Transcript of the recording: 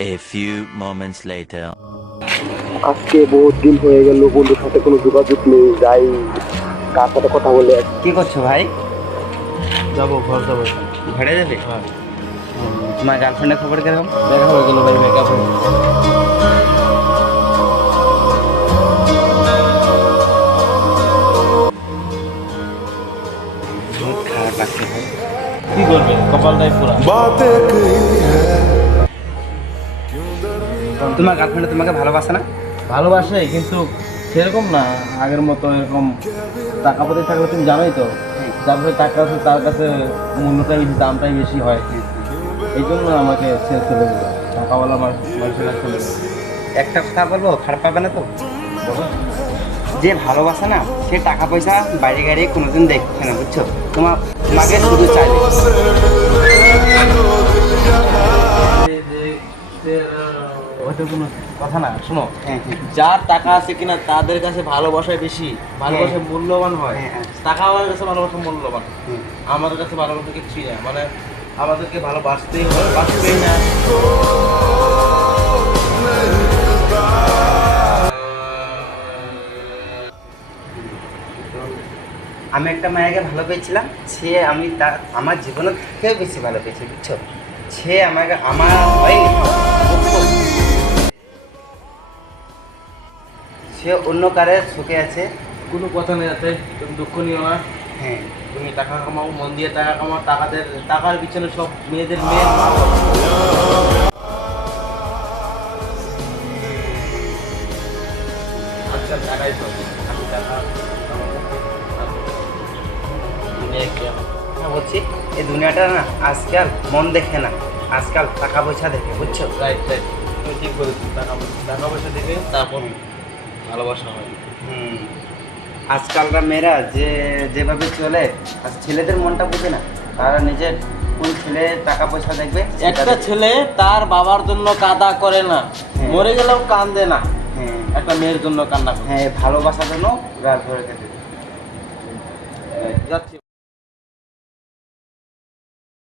A few moments later. আজকে বহুত দিন হয়ে গেল, বন্ধুর সাথে কোনো যোগাযোগ নেই। যাই কার সাথে কথা বলে। কি করছো ভাই? যাবো, ঘর যাবো। ঘরে যাবে? হ্যাঁ, তোমার গার্লফ্রেন্ডের খবর কিরকম? দেখা হয়ে গেল ভাই, মেকআপ হয়ে গেল। খারাপ লাগছে ভাই। কি করবে, কপালটাই পুরা। তোমার গার্লফ্রেন্ড তোমাকে ভালোবাসে না? ভালোবাসে কিন্তু সেরকম না, আগের মতো এরকম টাকা পয়সা থাকলে তুমি জানোই তো, যার কাছে টাকা আছে তার কাছে মূল্যটাই বেশি, দামটাই বেশি হয়। এই জন্য আমাকে ছেড়ে চলে গেল, টাকাওয়ালা মানুষের কাছে চলে গেল। একটা কথা বলবো, খারাপ পাবে না তো? বলো। যে ভালোবাসে না সে টাকা পয়সা বাইরে গাড়ি কোনোদিন দেখছে না, বুঝছো? তোমাকে শুধু চাইবে। ওইটা কোনো কথা না, শোনো। হ্যাঁ হ্যাঁ যার টাকা আছে কিনা তাদের কাছে ভালোবাসায় বেশি, ভালোবাসা মূল্যবান হয়। হ্যাঁ, হ্যাঁ। টাকা আমাদের কাছে ভালোবাসা মূল্যবান, হুম। আমাদের কাছে ভালোবাসা কিছুই না। মানে আমাদেরকে ভালোবাসতেই হবে, বাঁচতেই না। আমি একটা মায়াকে ভালো পেয়েছিলাম, সে আমার জীবনের থেকেও বেশি ভালো পেয়েছি, বুঝছো? সে আমাকে আমার হয়নি, বুঝছো? সে অন্য কারের সুখে আছে। কোনো কথা নেই, যাতে তুমি দুঃখ নিও না। হ্যাঁ তুমি টাকা কামাও, মন দিয়ে টাকা কামাও। টাকার পিছনে সব মেয়েদের মেয়ের মা বাবা। আজকাল টাকাই সব। আমি টাকা হ্যাঁ বলছি, এই দুনিয়াটা না আজকাল মন দেখে না, আজকাল টাকা পয়সা দেখে, বুঝছো? রাইট রাইট, তুমি ঠিক বলেছো। টাকা পয়সা দেবে, তারপর ভালোবাসা হয়। হুম। আজকালকার মেয়েরা যেভাবে চলে, আর ছেলেদের মনটা বুঝে না। তারা নিজের কোন ছেলে টাকা পয়সা দেখবে সেটা একটা দেখবে। ছেলে তার বাবার জন্য কাঁদা করে না, হ্যাঁ। মরে গেলেও কান্দে না। হ্যাঁ একটা মেয়ের জন্য কান্না করে। হ্যাঁ, ভালোবাসার জন্য রাত ধরে খেতে যাচ্ছি।